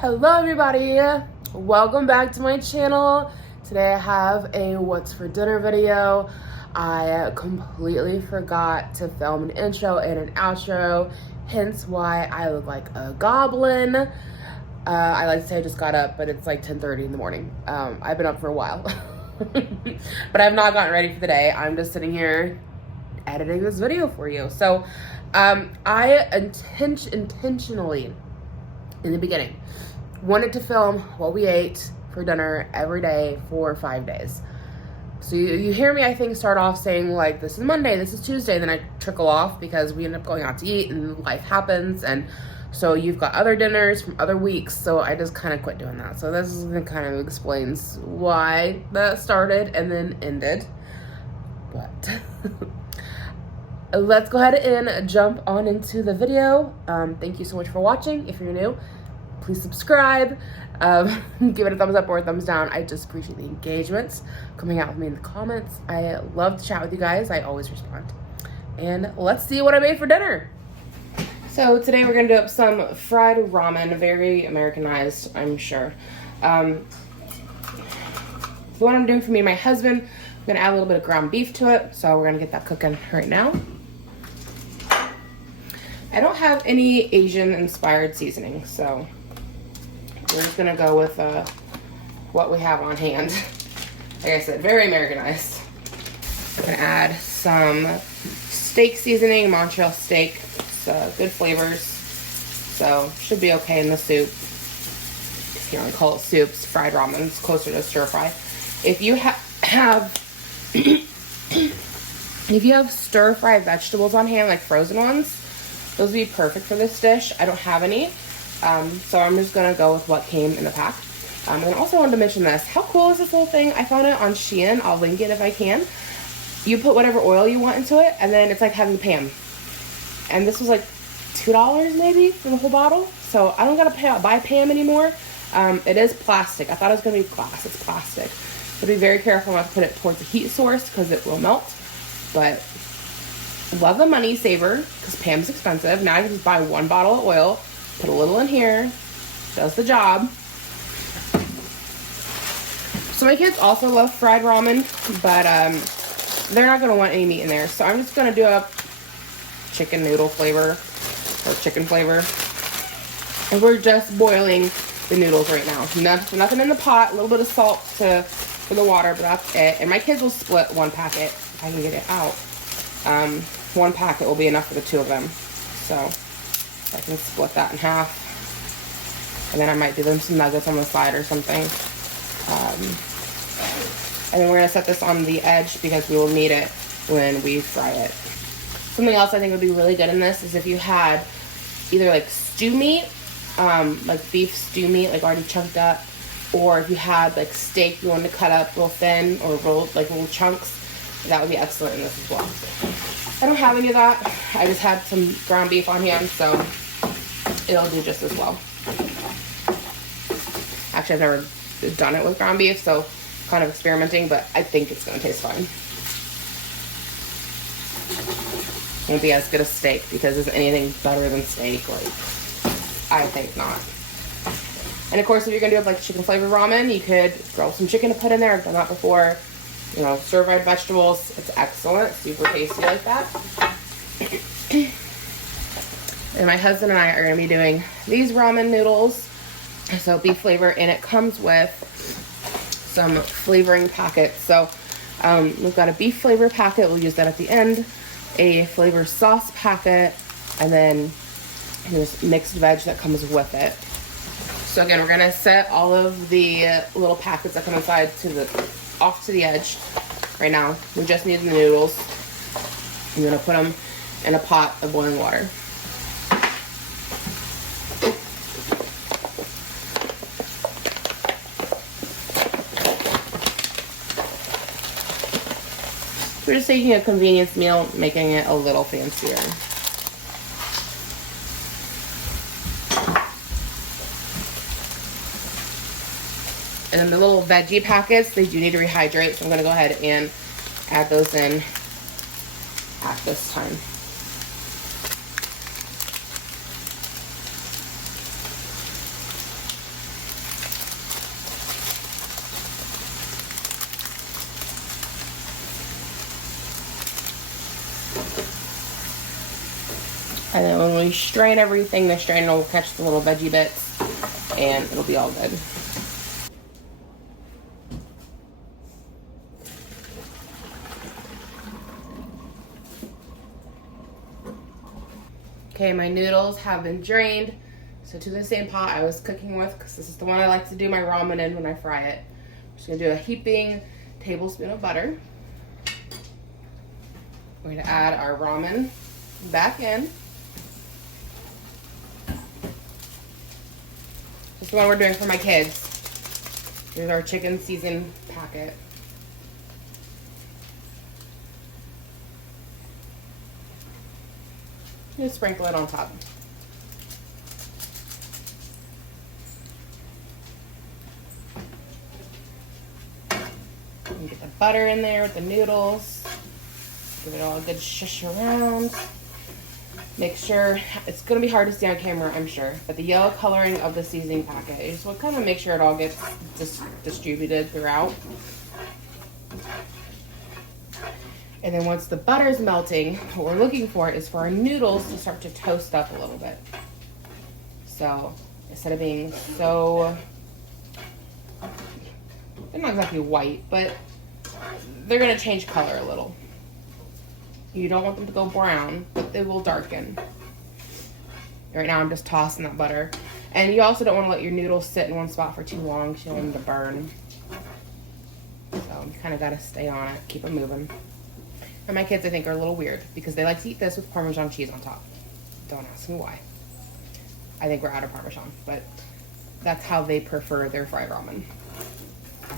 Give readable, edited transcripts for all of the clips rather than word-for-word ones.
Hello everybody, welcome back to my channel. Today I have a what's for dinner video. I completely forgot to film an intro and an outro, hence why I look like a goblin. I like to say I just got up, but it's like 10:30 in the morning. I've been up for a while, but I've not gotten ready for the day. I'm just sitting here editing this video for you. So I intentionally, in the beginning, wanted to film what we ate for dinner every day for 5 days. So you hear me, I think, start off saying like, this is Monday, this is Tuesday, then I trickle off because we end up going out to eat and life happens, and so you've got other dinners from other weeks, so I just kind of quit doing that. So this kind of explains why that started and then ended. But let's go ahead and jump on into the video. Thank you so much for watching. If you're new, please subscribe, give it a thumbs up or a thumbs down. I just appreciate the engagements coming out with me in the comments. I love to chat with you guys. I always respond. And let's see what I made for dinner. So today we're gonna do up some fried ramen, very Americanized, I'm sure. The one I'm doing for me and my husband, I'm gonna add a little bit of ground beef to it. So we're gonna get that cooking right now. I don't have any Asian inspired seasoning, so we're just gonna go with what we have on hand. Like I said, very Americanized. I'm gonna add some steak seasoning, Montreal steak. It's good flavors, so should be okay in the soup. If you want to call it soups, fried ramen, it's closer to stir fry. If you have if you have stir fry vegetables on hand, like frozen ones, those would be perfect for this dish. I don't have any. So I'm just gonna go with what came in the pack. And I also wanted to mention this. How cool is this little thing? I found it on Shein. I'll link it if I can. You put whatever oil you want into it, and then it's like having Pam. And this was like $2 maybe for the whole bottle. So I don't gotta buy Pam anymore. It is plastic. I thought it was gonna be glass. It's plastic. So be very careful not to put it towards the heat source because it will melt. But love the money saver because Pam's expensive. Now I can just buy one bottle of oil, put a little in here, does the job. So my kids also love fried ramen, but they're not gonna want any meat in there. So I'm just gonna do a chicken noodle flavor or chicken flavor. And we're just boiling the noodles right now. Nothing in the pot, a little bit of salt for the water, but that's it. And my kids will split one packet if I can get it out. One packet will be enough for the two of them. So I can split that in half. And then I might do them some nuggets on the side or something. And then we're gonna set this on the edge because we will need it when we fry it. Something else I think would be really good in this is if you had either like stew meat, like beef stew meat, like already chunked up, or if you had like steak you wanted to cut up real thin or rolled like little chunks, that would be excellent in this as well. I don't have any of that. I just had some ground beef on hand, so it'll do just as well. Actually, I've never done it with ground beef, so kind of experimenting, but I think it's gonna taste fine. Won't be as good as steak because is anything better than steak? Like, I think not. And of course, if you're gonna do it like chicken flavored ramen, you could throw some chicken to put in there. I've done that before. You know, stir-fried vegetables, it's excellent, super tasty like that. And my husband and I are gonna be doing these ramen noodles, so beef flavor, and it comes with some flavoring packets. So we've got a beef flavor packet, we'll use that at the end, a flavor sauce packet, and then this mixed veg that comes with it. So again, we're gonna set all of the little packets that come inside off to the edge right now. We just need the noodles. I'm gonna put them in a pot of boiling water. We're just taking a convenience meal, making it a little fancier. And then the little veggie packets, they do need to rehydrate, so I'm gonna go ahead and add those in at this time. And then when we strain everything, the strainer will catch the little veggie bits and it'll be all good. Okay, my noodles have been drained. So to the same pot I was cooking with, because this is the one I like to do my ramen in when I fry it. I'm just gonna do a heaping tablespoon of butter. We're gonna add our ramen back in. This is the one we're doing for my kids. Here's our chicken season packet. Just sprinkle it on top. And get the butter in there with the noodles. Give it all a good shush around. Make sure, it's going to be hard to see on camera, I'm sure, but the yellow coloring of the seasoning packet, you just want to kind of make sure it all gets distributed throughout. And then once the butter is melting, what we're looking for is for our noodles to start to toast up a little bit. So instead of being so, they're not exactly white, but they're going to change color a little. You don't want them to go brown, but they will darken. Right now I'm just tossing that butter. And you also don't want to let your noodles sit in one spot for too long because you don't want them to burn. So you kind of got to stay on it, keep it moving. And my kids, I think, are a little weird because they like to eat this with Parmesan cheese on top. Don't ask me why. I think we're out of Parmesan, but that's how they prefer their fried ramen.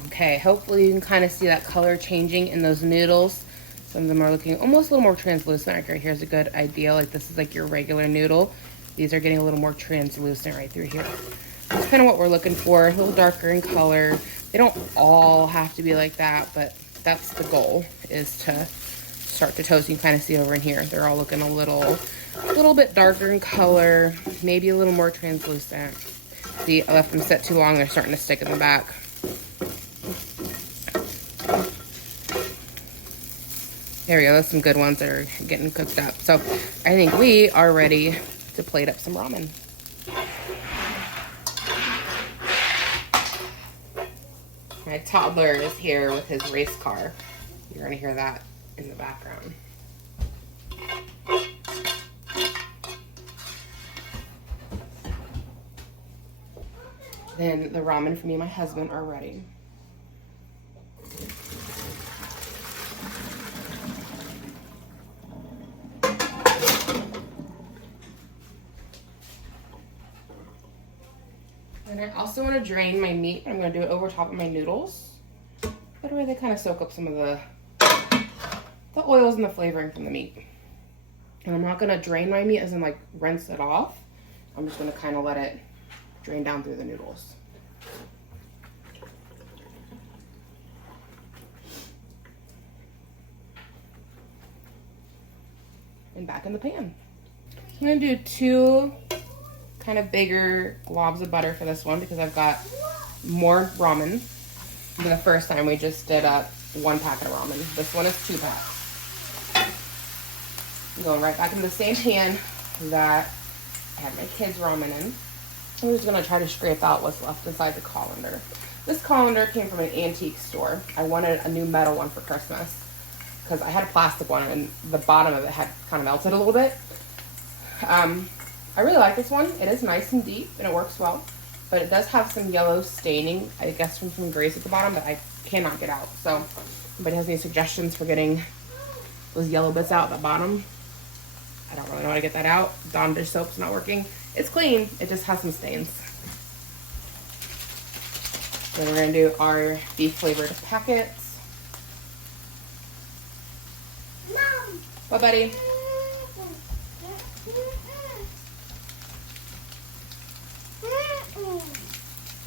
Okay, hopefully you can kind of see that color changing in those noodles. Some of them are looking almost a little more translucent. Like right here's a good idea. Like this is like your regular noodle. These are getting a little more translucent right through here. That's kind of what we're looking for. A little darker in color. They don't all have to be like that, but that's the goal, is to start to toast. You can kind of see over in here. They're all looking a little bit darker in color, maybe a little more translucent. See, I left them set too long. They're starting to stick in the back. There we go, that's some good ones that are getting cooked up. So I think we are ready to plate up some ramen. My toddler is here with his race car. You're gonna hear that in the background. Then the ramen for me and my husband are ready. And I also want to drain my meat. I'm going to do it over top of my noodles. That way they kind of soak up some of the oils and the flavoring from the meat. And I'm not going to drain my meat as in like rinse it off. I'm just going to kind of let it drain down through the noodles. And back in the pan. I'm going to do 2 kind of bigger globs of butter for this one because I've got more ramen than the first time we just did 1 packet of ramen. This one is 2 packs. I'm going right back into the same pan that I had my kids' ramen in. I'm just going to try to scrape out what's left inside the colander. This colander came from an antique store. I wanted a new metal one for Christmas because I had a plastic one and the bottom of it had kind of melted a little bit. I really like this one. It is nice and deep and it works well, but it does have some yellow staining, I guess from some grease at the bottom that I cannot get out. So if anybody has any suggestions for getting those yellow bits out at the bottom, I don't really know how to get that out. Dawn dish soap's not working. It's clean, it just has some stains. Then we're gonna do our beef flavored packets. Mom. What, buddy?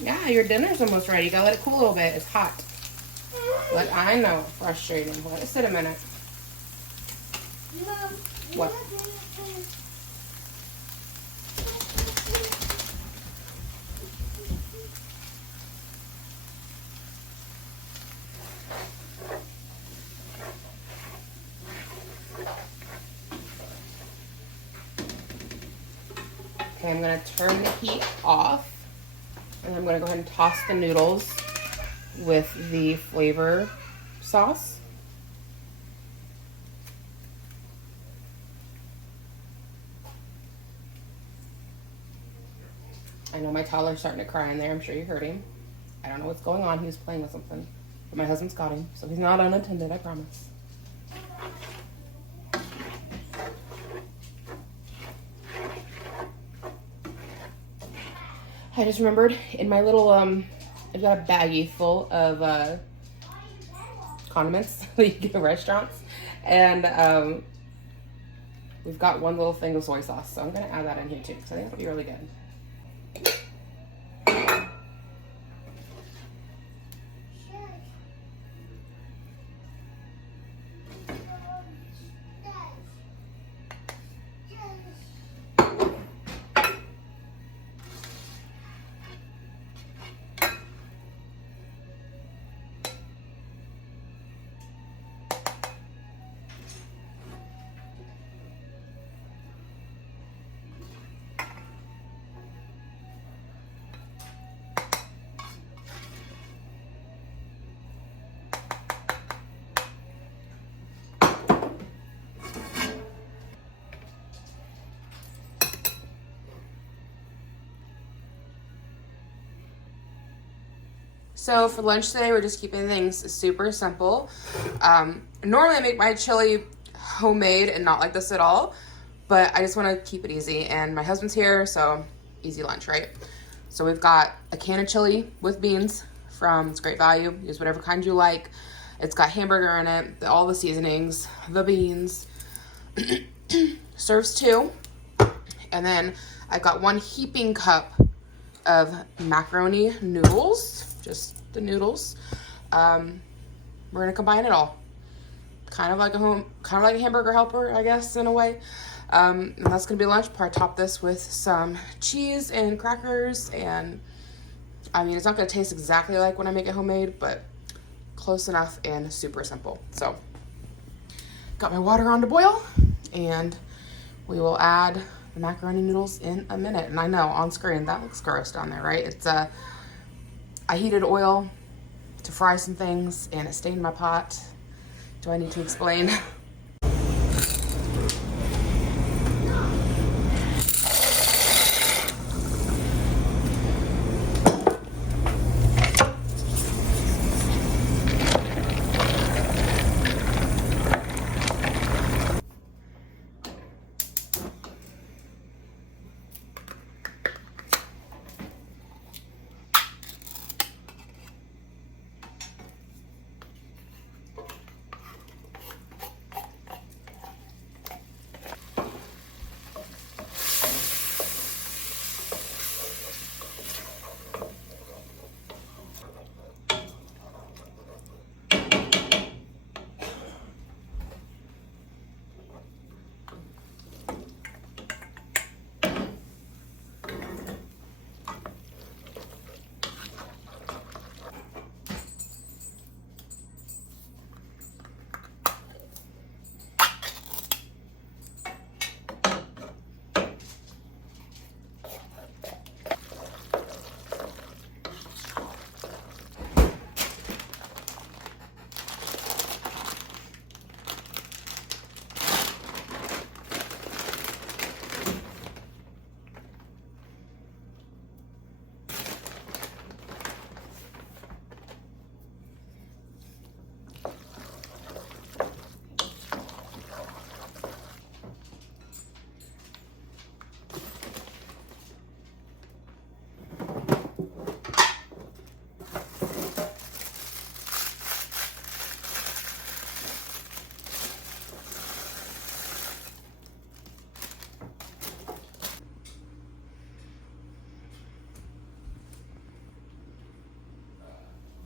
Yeah, your dinner's almost ready. You gotta let it cool a little bit. It's hot. But I know, frustrating. Let it sit a minute. Mom, what? Okay, I'm gonna turn the heat off, and I'm gonna go ahead and toss the noodles with the flavor sauce. I know my toddler's starting to cry in there. I'm sure you heard him. I don't know what's going on. He was playing with something. But my husband's got him, so he's not unattended, I promise. I just remembered in my little, I've got a baggie full of condiments that you get at restaurants. And we've got one little thing of soy sauce. So I'm going to add that in here too, because I think it'll be really good. So for lunch today, we're just keeping things super simple. Normally I make my chili homemade and not like this at all, but I just want to keep it easy. And my husband's here, so easy lunch, right? So we've got a can of chili with beans from It's Great Value. Use whatever kind you like. It's got hamburger in it, all the seasonings, the beans. Serves two. And then I've got 1 heaping cup of macaroni noodles. Just the noodles. We're gonna combine it all, kind of like a hamburger helper, I guess, in a way. And that's gonna be lunch. Probably top this with some cheese and crackers. And I mean, it's not gonna taste exactly like when I make it homemade, but close enough and super simple. So, got my water on to boil, and we will add the macaroni noodles in a minute. And I know on screen that looks gross down there, right? It's I heated oil to fry some things and it stained my pot. Do I need to explain?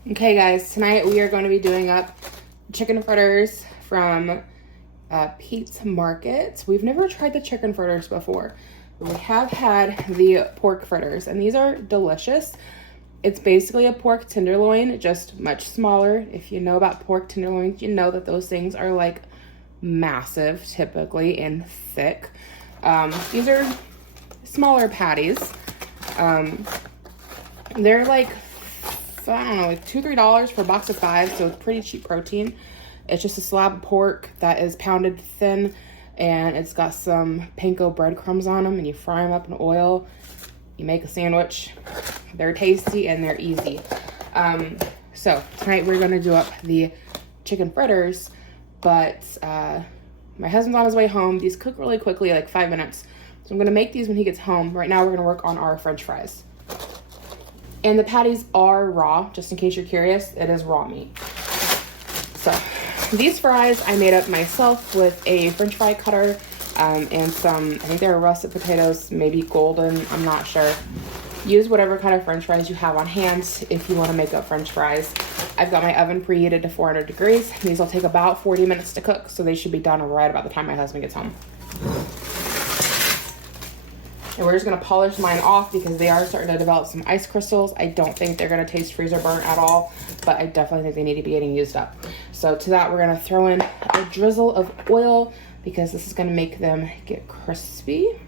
Okay guys, tonight we are going to be doing up chicken fritters from Pete's Market. We've never tried the chicken fritters before, but we have had the pork fritters, and these are delicious. It's basically a pork tenderloin, just much smaller. If you know about pork tenderloins, you know that those things are like massive typically and thick. These are smaller patties. They're like, I don't know, like $2 or $3 for a box of 5, so it's pretty cheap protein. It's just a slab of pork that is pounded thin, and it's got some panko breadcrumbs on them, and you fry them up in oil. You make a sandwich. They're tasty and they're easy. So tonight we're gonna do up the chicken fritters, but my husband's on his way home. These cook really quickly, like 5 minutes. So I'm gonna make these when he gets home. Right now we're gonna work on our French fries. And the patties are raw, just in case you're curious, it is raw meat. So these fries I made up myself with a French fry cutter and some, I think they're russet potatoes, maybe golden, I'm not sure. Use whatever kind of French fries you have on hand if you want to make up French fries. I've got my oven preheated to 400 degrees. These will take about 40 minutes to cook, so they should be done right about the time my husband gets home. And we're just gonna polish mine off because they are starting to develop some ice crystals. I don't think they're gonna taste freezer burnt at all, but I definitely think they need to be getting used up. So to that, we're gonna throw in a drizzle of oil because this is gonna make them get crispy.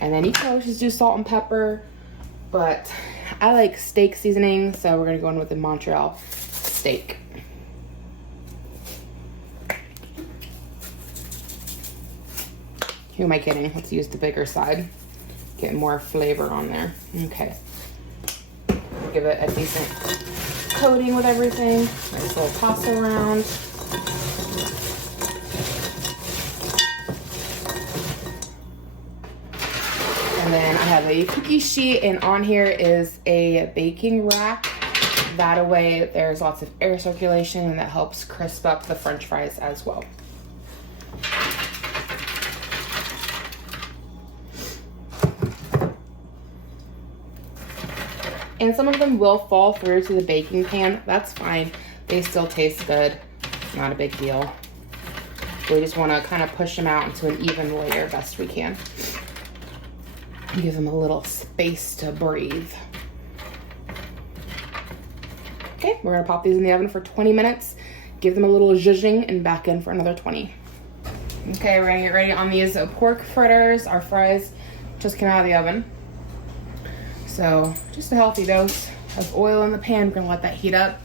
And then you can always just do salt and pepper, but I like steak seasoning, so we're gonna go in with the Montreal steak. Who am I kidding? Let's use the bigger side. Get more flavor on there. Okay. Give it a decent coating with everything. Nice little toss around. And then I have a cookie sheet, and on here is a baking rack. That way there's lots of air circulation, and that helps crisp up the French fries as well. And some of them will fall through to the baking pan. That's fine. They still taste good. Not a big deal. We just want to kind of push them out into an even layer best we can. Give them a little space to breathe. Okay, we're going to pop these in the oven for 20 minutes. Give them a little zhuzhing and back in for another 20. Okay, we're going to get ready on these pork fritters. Our fries just came out of the oven. So just a healthy dose of oil in the pan. We're gonna let that heat up,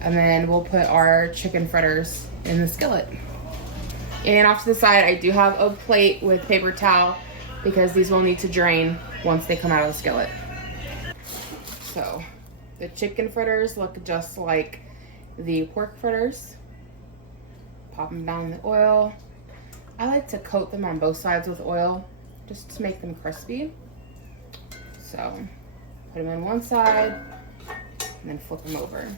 and then we'll put our chicken fritters in the skillet. And off to the side, I do have a plate with paper towel because these will need to drain once they come out of the skillet. So the chicken fritters look just like the pork fritters. Pop them down in the oil. I like to coat them on both sides with oil just to make them crispy. So put them in one side and then flip them over.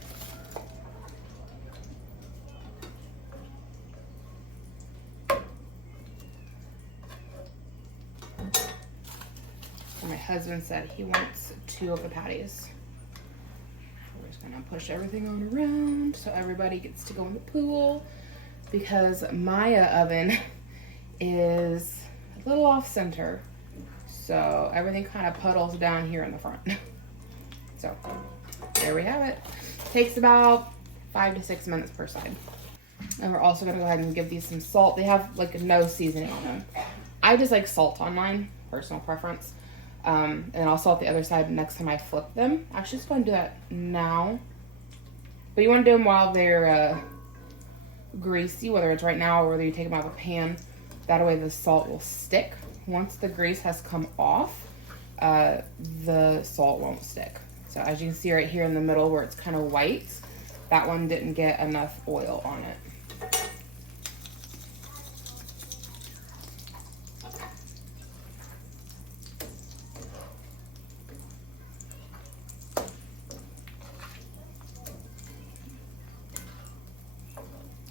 So my husband said he wants 2 of the patties. We're just gonna push everything on around so everybody gets to go in the pool because my oven is a little off center. So everything kind of puddles down here in the front. So there we have it. Takes about 5 to 6 minutes per side. And we're also gonna go ahead and give these some salt. They have like no seasoning on them. I just like salt on mine, personal preference. And then I'll salt the other side next time I flip them. Actually, just go ahead and do that now. But you wanna do them while they're greasy, whether it's right now or whether you take them out of the pan. That way the salt will stick. Once the grease has come off, the salt won't stick. So as you can see right here in the middle where it's kind of white, that one didn't get enough oil on it.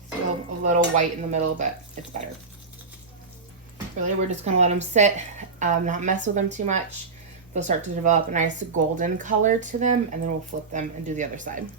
Still a little white in the middle, but it's better. Really, we're just gonna let them sit, not mess with them too much. They'll start to develop a nice golden color to them, and then we'll flip them and do the other side.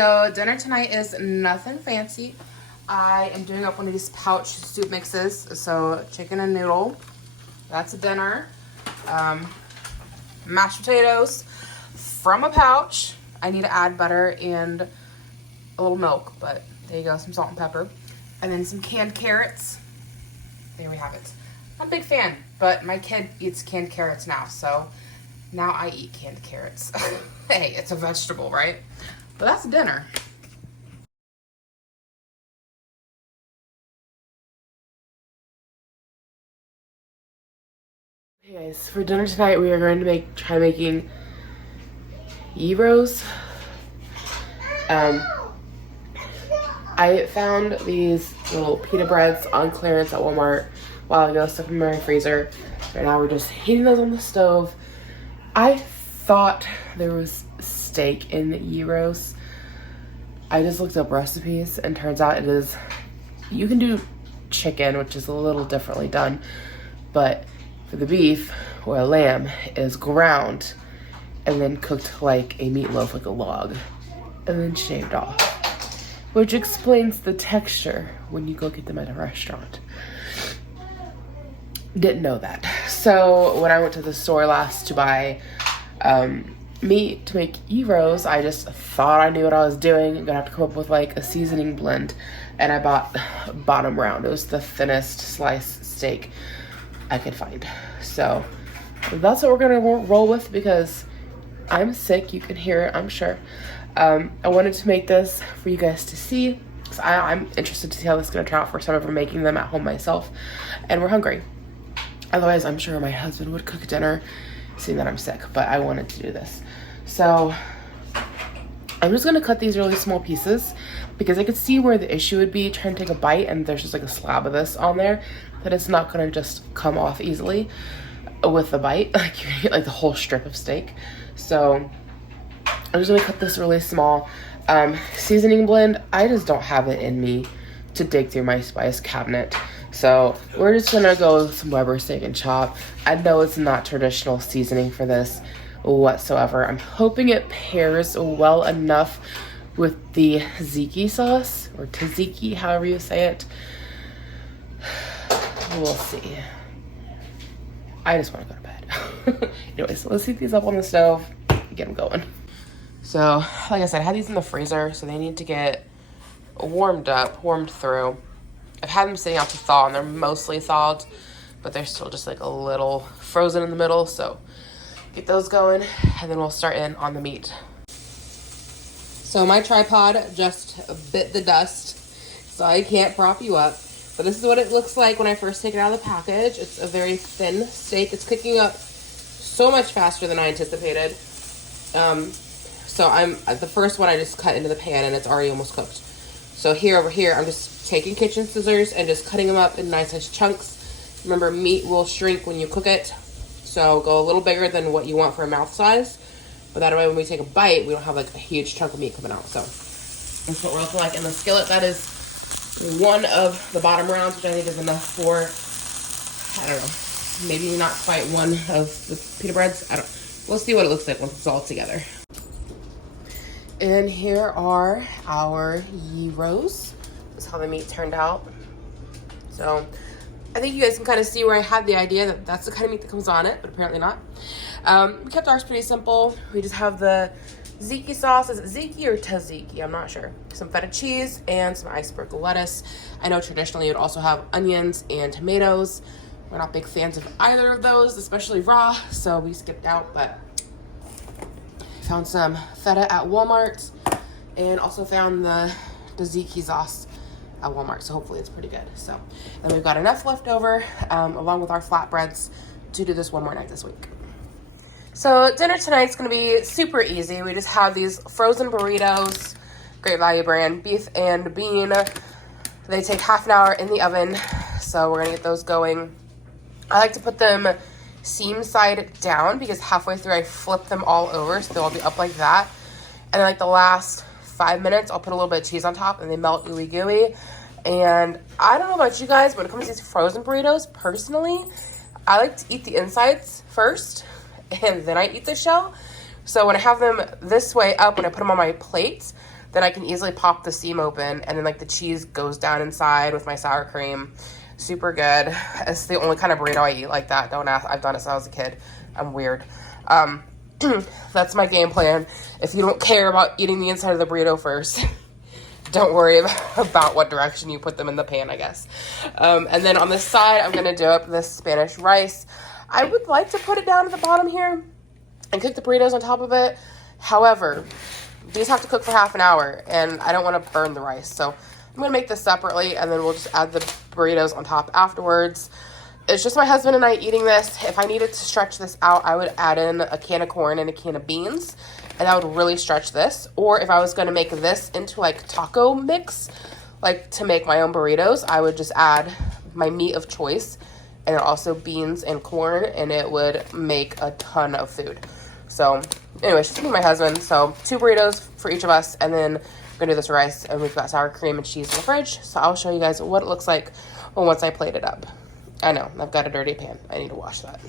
So dinner tonight is nothing fancy. I am doing up one of these pouch soup mixes. So chicken and noodle, that's a dinner. Mashed potatoes from a pouch. I need to add butter and a little milk, but there you go, some salt and pepper. And then some canned carrots. There we have it. I'm a big fan, but my kid eats canned carrots now, so now I eat canned carrots. Hey, it's a vegetable, right? But that's dinner. Hey guys, for dinner tonight we are going to try making gyros. I found these little pita breads on clearance at Walmart a while ago, stuck them in my freezer. Right now we're just heating those on the stove. I thought there was steak in the gyros. I just looked up recipes and turns out it is, you can do chicken, which is a little differently done, but for the beef or lamb is ground and then cooked like a meatloaf, like a log, and then shaved off, which explains the texture when you go get them at a restaurant. Didn't know that. So when I went to the store last to buy meat to make gyros, I just thought I knew what I was doing. I'm gonna have to come up with like a seasoning blend, and I bought bottom round. It was the thinnest sliced steak I could find. So that's what we're gonna roll with because I'm sick. You can hear it, I'm sure. I wanted to make this for you guys to see because I'm interested to see how this is gonna turn out. First time ever making them at home myself, and we're hungry. Otherwise, I'm sure my husband would cook dinner, seeing that I'm sick, but I wanted to do this. So I'm just gonna cut these really small pieces because I could see where the issue would be trying to take a bite and there's just like a slab of this on there that it's not gonna just come off easily with a bite, like you get like the whole strip of steak. So I'm just gonna cut this really small. Seasoning blend, I just don't have it in me to dig through my spice cabinet. So we're just gonna go with some Weber steak and chop. I know it's not traditional seasoning for this whatsoever. I'm hoping it pairs well enough with the tzatziki sauce, or tzatziki, however you say it. We'll see. I just want to go to bed. Anyways, let's heat these up on the stove, get them going. So, like I said, I had these in the freezer, so they need to get warmed through. I've had them sitting out to thaw, and they're mostly thawed, but they're still just like a little frozen in the middle, so get those going, and then we'll start in on the meat. So my tripod just bit the dust, so I can't prop you up. But this is what it looks like when I first take it out of the package. It's a very thin steak. It's cooking up so much faster than I anticipated. So the first one I just cut into the pan and it's already almost cooked. So over here, I'm just taking kitchen scissors and just cutting them up in nice sized chunks. Remember, meat will shrink when you cook it. So go a little bigger than what you want for a mouth size. But that way when we take a bite, we don't have like a huge chunk of meat coming out. So that's what we're looking like in the skillet. That is one of the bottom rounds, which I think is enough for, I don't know, maybe not quite one of the pita breads. We'll see what it looks like once it's all together. And here are our gyros. This is how the meat turned out. So I think you guys can kind of see where I had the idea that that's the kind of meat that comes on it, but apparently not. We kept ours pretty simple. We just have the tzatziki sauce. Is it tzatziki or tzatziki? I'm not sure. Some feta cheese and some iceberg lettuce. I know traditionally you'd also have onions and tomatoes. We're not big fans of either of those, especially raw, so we skipped out, but found some feta at Walmart and also found the tzatziki sauce at Walmart, so hopefully it's pretty good. So then we've got enough left over, along with our flatbreads, to do this one more night this week. So dinner tonight's gonna be super easy. We just have these frozen burritos, Great Value brand, beef and bean. They take half an hour in the oven, so we're gonna get those going. I like to put them seam side down because halfway through I flip them all over, so they'll all be up like that. And then like the last 5 minutes, I'll put a little bit of cheese on top and they melt ooey gooey. And I don't know about you guys, but when it comes to these frozen burritos, personally, I like to eat the insides first and then I eat the shell. So when I have them this way up, when I put them on my plate, then I can easily pop the seam open, and then like the cheese goes down inside with my sour cream. Super good. It's the only kind of burrito I eat like that. Don't ask. I've done it since I was a kid. I'm weird. That's my game plan. If you don't care about eating the inside of the burrito first, don't worry about what direction you put them in the pan, I guess. And then on the side, I'm gonna do up this Spanish rice. I would like to put it down at the bottom here and cook the burritos on top of it. However, these have to cook for half an hour, and I don't want to burn the rice. So I'm going to make this separately, and then we'll just add the burritos on top afterwards. It's just my husband and I eating this. If I needed to stretch this out, I would add in a can of corn and a can of beans, and that would really stretch this. Or if I was going to make this into like taco mix, like to make my own burritos, I would just add my meat of choice and also beans and corn, and it would make a ton of food. So anyway, just me and my husband. So 2 burritos for each of us, and then we're gonna do this rice, and we've got sour cream and cheese in the fridge. So I'll show you guys what it looks like once I plate it up. I know, I've got a dirty pan. I need to wash that.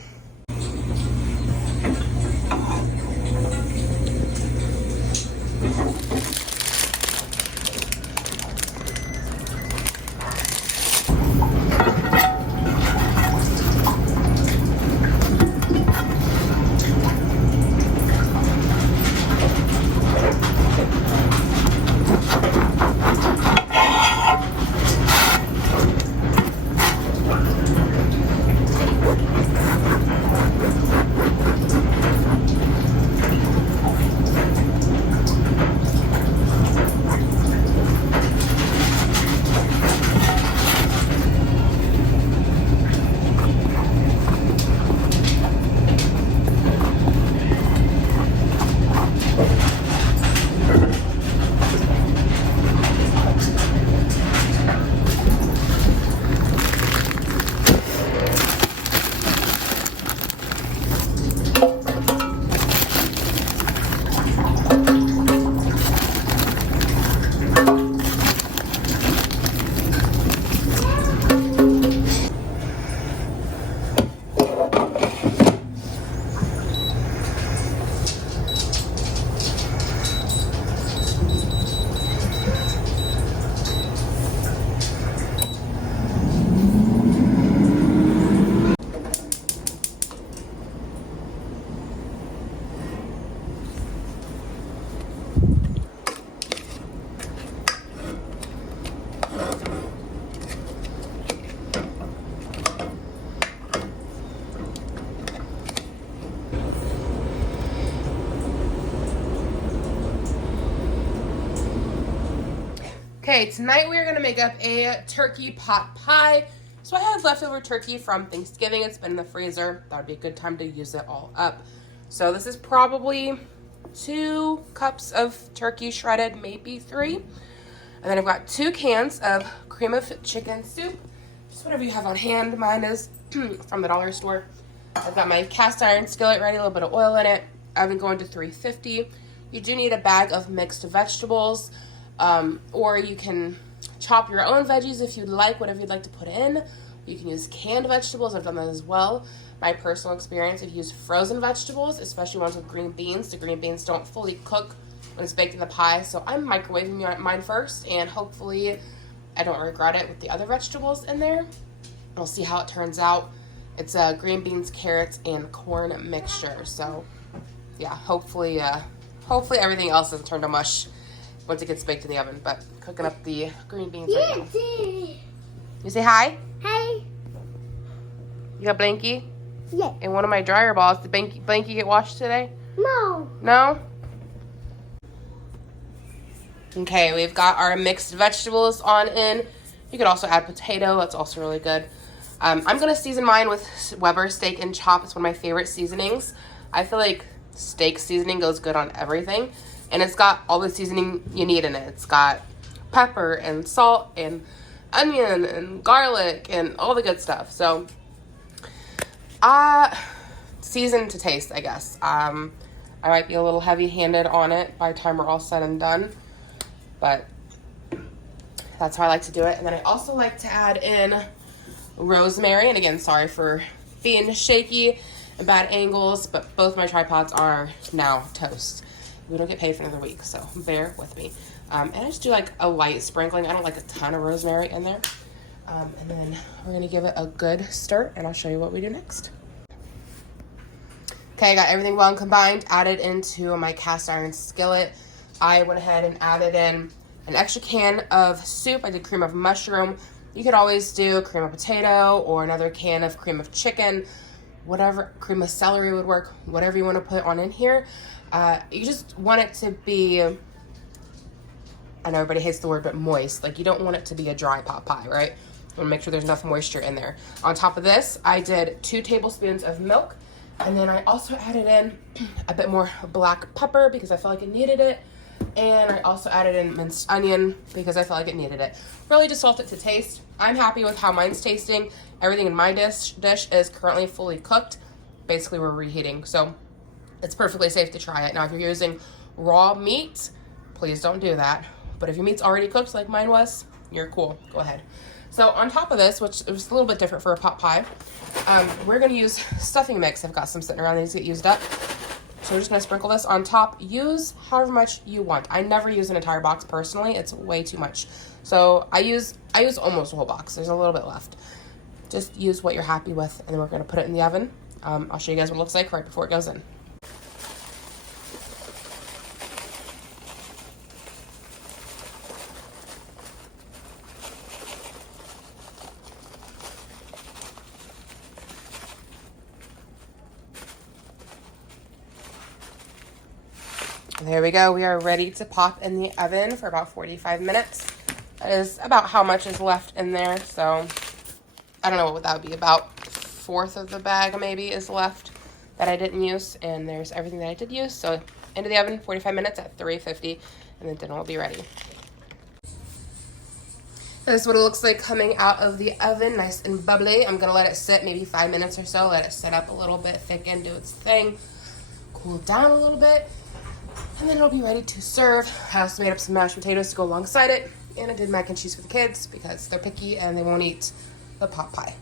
Okay, tonight we are gonna make up a turkey pot pie. So I have leftover turkey from Thanksgiving. It's been in the freezer. That would be a good time to use it all up. So this is probably 2 cups of turkey shredded, maybe 3. And then I've got 2 cans of cream of chicken soup. Just whatever you have on hand. Mine is from the dollar store. I've got my cast iron skillet ready, a little bit of oil in it. Oven going to 350. You do need a bag of mixed vegetables. Or you can chop your own veggies if you'd like, whatever you'd like to put in. You can use canned vegetables. I've done that as well. My personal experience, I've used frozen vegetables, especially ones with green beans. The green beans don't fully cook when it's baked in the pie, so I'm microwaving mine first, and hopefully I don't regret it with the other vegetables in there. We'll see how it turns out. It's green beans, carrots, and corn mixture. So yeah, hopefully everything else doesn't turn to mush once it gets baked in the oven. But cooking up the green beans right now. You say hi? Hi. You got Blanky? Yeah. And one of my dryer balls. Did Blanky get washed today? No. No? Okay, we've got our mixed vegetables on in. You could also add potato. That's also really good. I'm going to season mine with Weber Steak and Chop. It's one of my favorite seasonings. I feel like steak seasoning goes good on everything. And it's got all the seasoning you need in it. It's got pepper and salt and onion and garlic and all the good stuff. So, season to taste, I guess. I might be a little heavy-handed on it by the time we're all said and done. But that's how I like to do it. And then I also like to add in rosemary. And again, sorry for being shaky and bad angles, but both my tripods are now toast. We don't get paid for another week, so bear with me. And I just do like a light sprinkling. I don't like a ton of rosemary in there. And then we're gonna give it a good stir, and I'll show you what we do next. Okay, I got everything well and combined, added into my cast iron skillet. I went ahead and added in an extra can of soup. I did cream of mushroom. You could always do cream of potato or another can of cream of chicken, whatever, cream of celery would work, whatever you want to put on in here. You just want it to be, I know everybody hates the word, but moist. Like, you don't want it to be a dry pot pie, right? You want to make sure there's enough moisture in there. On top of this, I did 2 tablespoons of milk, and then I also added in a bit more black pepper because I felt like it needed it. And I also added in minced onion because I felt like it needed it. Really just salt it to taste. I'm happy with how mine's tasting. Everything in my dish is currently fully cooked. Basically, we're reheating, so it's perfectly safe to try it. Now, if you're using raw meat, please don't do that. But if your meat's already cooked like mine was, you're cool. Go ahead. So on top of this, which is a little bit different for a pot pie, we're going to use stuffing mix. I've got some sitting around that needs to get used up. So we're just gonna sprinkle this on top. Use however much you want. I never use an entire box personally. It's way too much. So I use almost a whole box. There's a little bit left. Just use what you're happy with, and then we're gonna put it in the oven. I'll show you guys what it looks like right before it goes in. There we go. We are ready to pop in the oven for about 45 minutes. That is about how much is left in there. So I don't know what that would be. About 1/4 of the bag maybe is left that I didn't use. And there's everything that I did use. So into the oven, 45 minutes at 350, and then dinner will be ready. This is what it looks like coming out of the oven, nice and bubbly. I'm gonna let it sit maybe 5 minutes or so. Let it sit up a little bit, thicken, do its thing, cool down a little bit. And then it'll be ready to serve. I also made up some mashed potatoes to go alongside it. And I did mac and cheese for the kids because they're picky and they won't eat the pot pie.